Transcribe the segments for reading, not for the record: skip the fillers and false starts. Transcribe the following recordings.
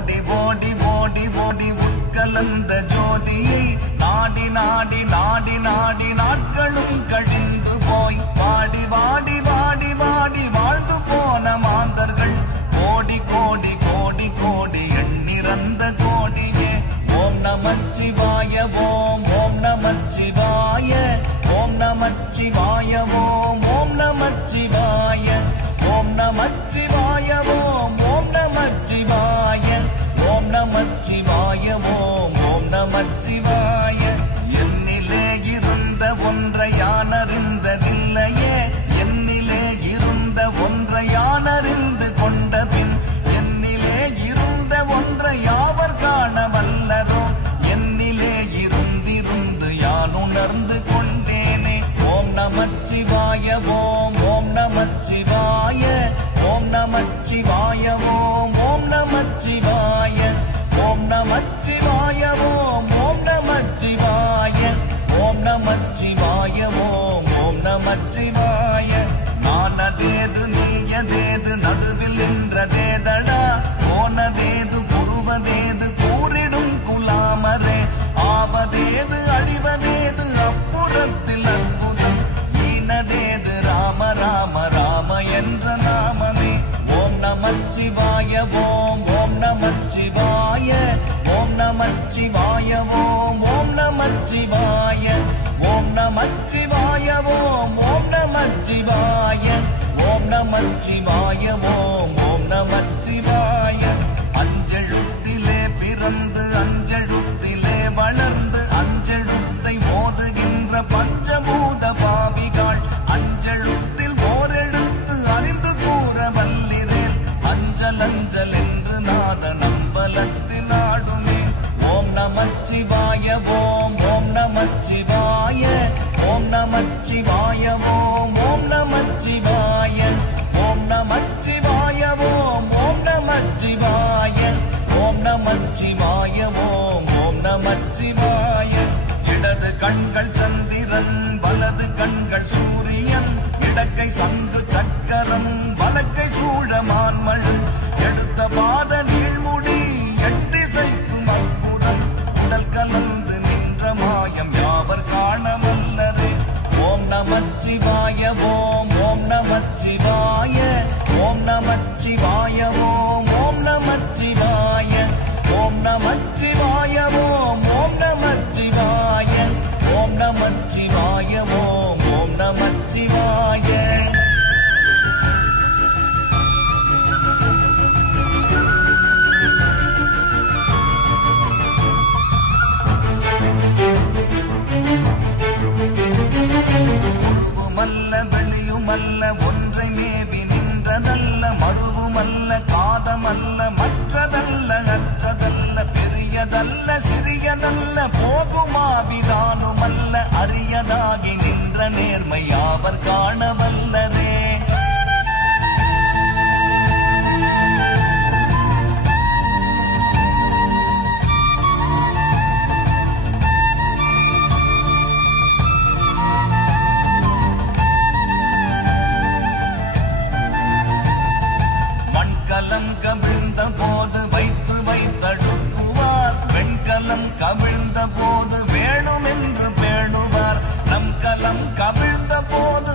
ஓடி ஓடி ஓடி ஓடி உட்கலந்த ஜோதியை நாடி நாடி நாடி நாடி நாட்களும் கழிந்து போய் வாடி வாடி வாடி வாடி வாழ்ந்து போன மாந்தர்கள் கோடி கோடி கோடி கோடி எண்ணிறந்த கோடியே. ஓம் நமச்சிவாய ஓம் ஓம் நமச்சிவாய ஓம் நமச்சிவாய ஓம் ஓம் நமச்சிவாய ஓம் நமச்சிவாய ஓம் ஓம் நமச்சிவாய ஓம் நமச்சிவாய ஓம் ஓம் நமச்சிவாய. என்னிலே இருந்த ஒன்றை யானறிந்ததில்லையே, என்னிலே இருந்த ஒன்றை யானறிந்து கொண்ட பின் என்னிலே இருந்த ஒன்றை யாவர் காண வல்லரோ, என்னிலே இருந்திருந்து யான் உணர்ந்து கொண்டேனே. ஓம் நமச்சிவாய ஓம் ஓம் நமச்சிவாய ஓம் நமச்சிவாய ஓம் ஓம் நமச்சிவாய ஓம் நமச்சிவாய ஓம் ஓம் நமச்சிவாய ஓம் நமச்சிவாய ஓம் ஓம் நமச்சிவாய. நானதேது நீயதேது நடுவில் நின்றதேதடா, போனதேது புருவதேது கூறிடும் குலாமரே, ஆவதேது அழிவதேது அப்புறத்தில் அற்புதம், ஈனதேது ராம ராம ராம என்ற நாமமே. ஓம் நமச்சிவாய ஓம் ஓம் நமச்சிவாய ஓம் நமச்சிவாய ஓம் ஓம் நமச்சிவாய ஓம் நமச்சிவாய ஓம் ஓம் நமச்சிவாய ஓம் நமச்சிவாய ஓம் ஓம் நமச்சிவாய. அஞ்செழுத்திலே பிறந்து அஞ்செழுத்திலே வளர்ந்து அஞ்செழுத்தை மோதுகின்ற பஞ்சபூத பாவிகள் அஞ்செழுத்தில் ஓரெழுத்து அறிந்து கூற வல்லிரேல், அஞ்சல் அஞ்சல் என்று நாத நம்பலத்தில் ஆடுமே. ஓம் நமச்சிவாய ஓம் ஓம் நமச்சிவாய ஓம் நமச்சிவாய ஓம் ஓம் நமச்சிவாய ஓம் நமச்சிவாய ஓம் ஓம் நமச்சிவாய ஓம் நமச்சிவாய ஓம் ஓம் நமச்சிவாய. இடது கண்கள் சந்திரன் வலது கண்கள் சூரியன், இடக்கை சங்கு சக்கரம் வலக்கை சூழமான்மழு, எடுத்த பாத நீழ்முடி எட்டிசைக்கும் அப்புறம் உடல் கலந்து நின்ற மாயம் யாவர் காண வல்லரே. ஓம் நமச்சிவாய ஓம் ஓம் நமச்சிவாய ஓம் நமச்சிவாய ஓம் ஓம் நமச்சிவாய ஓம் நமச்சிவாய ஓம் ஓம் நமச்சிவாய ஓம் நமச்சிவாய ஓம் ஓம் நமச்சிவாய. உருவுமல்ல வெளியுமல்ல ஒன்றை மேவி நின்றதல்ல, மறுவுமல்ல காதமல்ல மற்றதல்ல அற்றதல்ல, பெரியதல்ல சிறியதல்ல போகுமாவிதானுமல்ல, அரியதாகி நின்ற நேர்மை யாவர் காண வல்லரே. மண்கலம் கவிழ்ந்த போது வைத்து வைத்தடுக்குவார், வெண்கலம் கவிழ்ந்த போது வேணுமென்று பேணுவார், நம் கலம் கவிழ்ந்த போது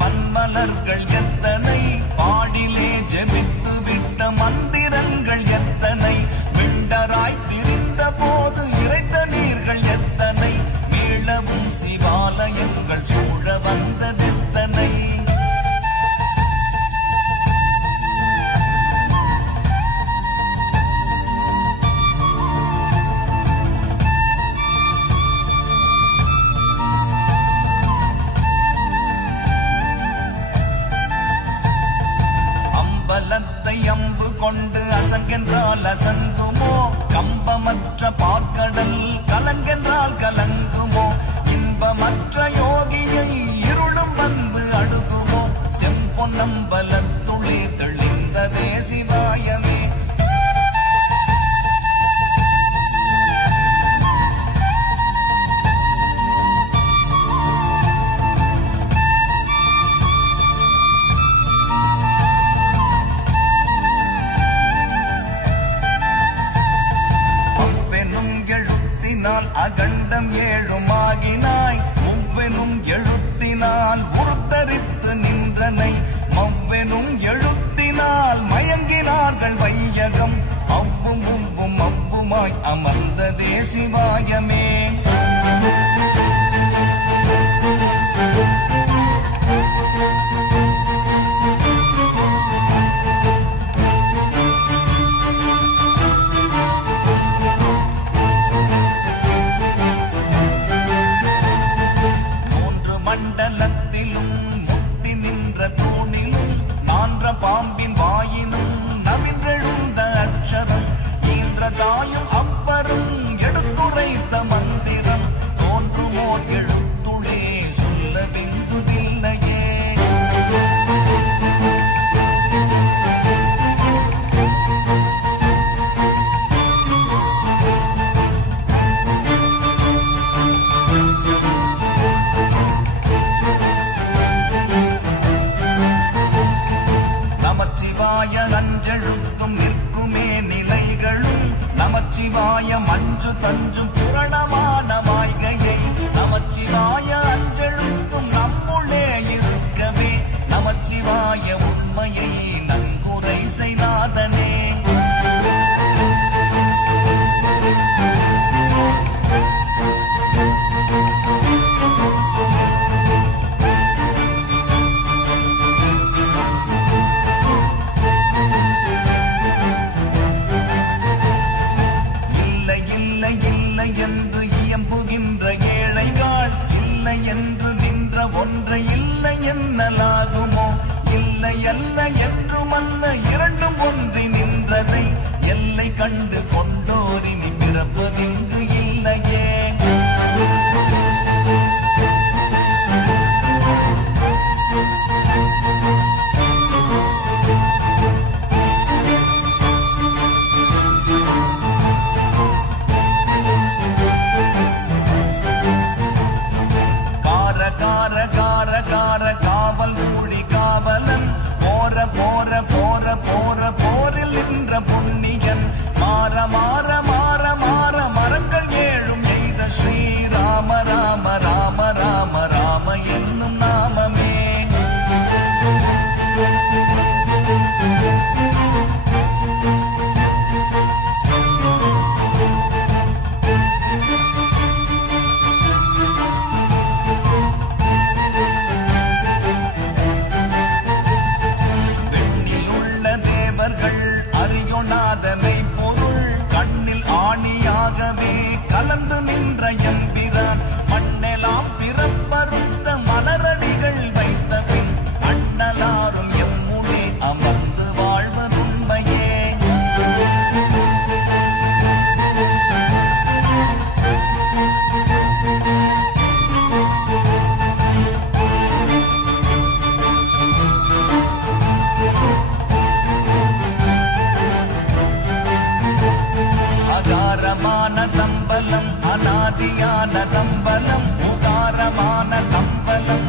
பன்மலர்கள் எத்தனை, பாடிலே ஜெபித்து விட்ட மந்திரங்கள் எத்தனை, விண்டராய் திரிந்த போது இறைத்த நீர்கள் எத்தனை, மீளவும் சிவாலயங்கள் சூழ வந்ததெத்தனை. அம்பு கொண்டு அசங்கென்றால் அசங்குமோ, கம்பமற்ற பார்க்கடல் கலங்கென்றால் கலங்குமோ, இன்பமற்ற யோகியை இருளும் வந்து அணுகுமோ, செம்பொன்னம்பலத்துளே தெளிந்ததே சிவாயமே. அகண்டம் ஏழுமாகினாய், முவ்வெனும் எழுத்தினால் உருத்தரித்து நின்றனை, மவ்வெனும் எழுத்தினால் மயங்கினார்கள் வையகம், அவ்வும் உவ்வும் அவ்வுமாய் அமர்ந்ததே சிவாயமே. மண்டலத்திலும் முட்டி நின்ற தூணிலும் நான்ற பாம்பின் வாயினும் நவின்றெழுந்த அக்ஷரம், ஈன்ற தாயும் அப்பரும் எடுத்துரைத்த மந்திரம், தோன்றுமோ எழுத்துளே சொல்ல வெங்குதில்லையே. அஞ்செழுத்தும் நிற்குமே நிலைகளும், நமச்சிவாய மஞ்சு தஞ்சும் புரணமான மாய்கையை, நமச்சிவாய அஞ்செழுத்தும் நம்முள்ளே இருக்கவே, நமச்சிவாய உண்மையை நன்குரை செய்நாதனே. என்று இயம்புகின்ற ஏழைகள், இல்லை என்று நின்ற ஒன்றை இல்லை என்னலாகுமோ, இல்லை அல்ல என்றுமல்ல இரண்டும் ஒன்றி நின்றதை, எல்லை கண்டு கொண்டோரினி பிறப்பதிங்கு இல்லையே. காவல் மூடி காவலன், போற போற போற போற போரில் நின்ற புண்ணியன், மாற மாற மாற மாற மரங்கள் ஏழும் எய்த ஸ்ரீராம ராம ராம ராம ராம என்னும் நாமமே. அறியொணாதமை பொருள் கண்ணில் ஆணியாகவே கலந்து நின்ற எம்பிரான், மண்ணெலாம் பிறப்பறுத்த மலரடிகள் வைத்த பின், அண்ணலாரும் எம்முளே அமர்ந்து வாழ்வதுண்மையே. அகாரமான தம்பலம் அநாதியான தம்பலம், உகாரமான தம்பலம்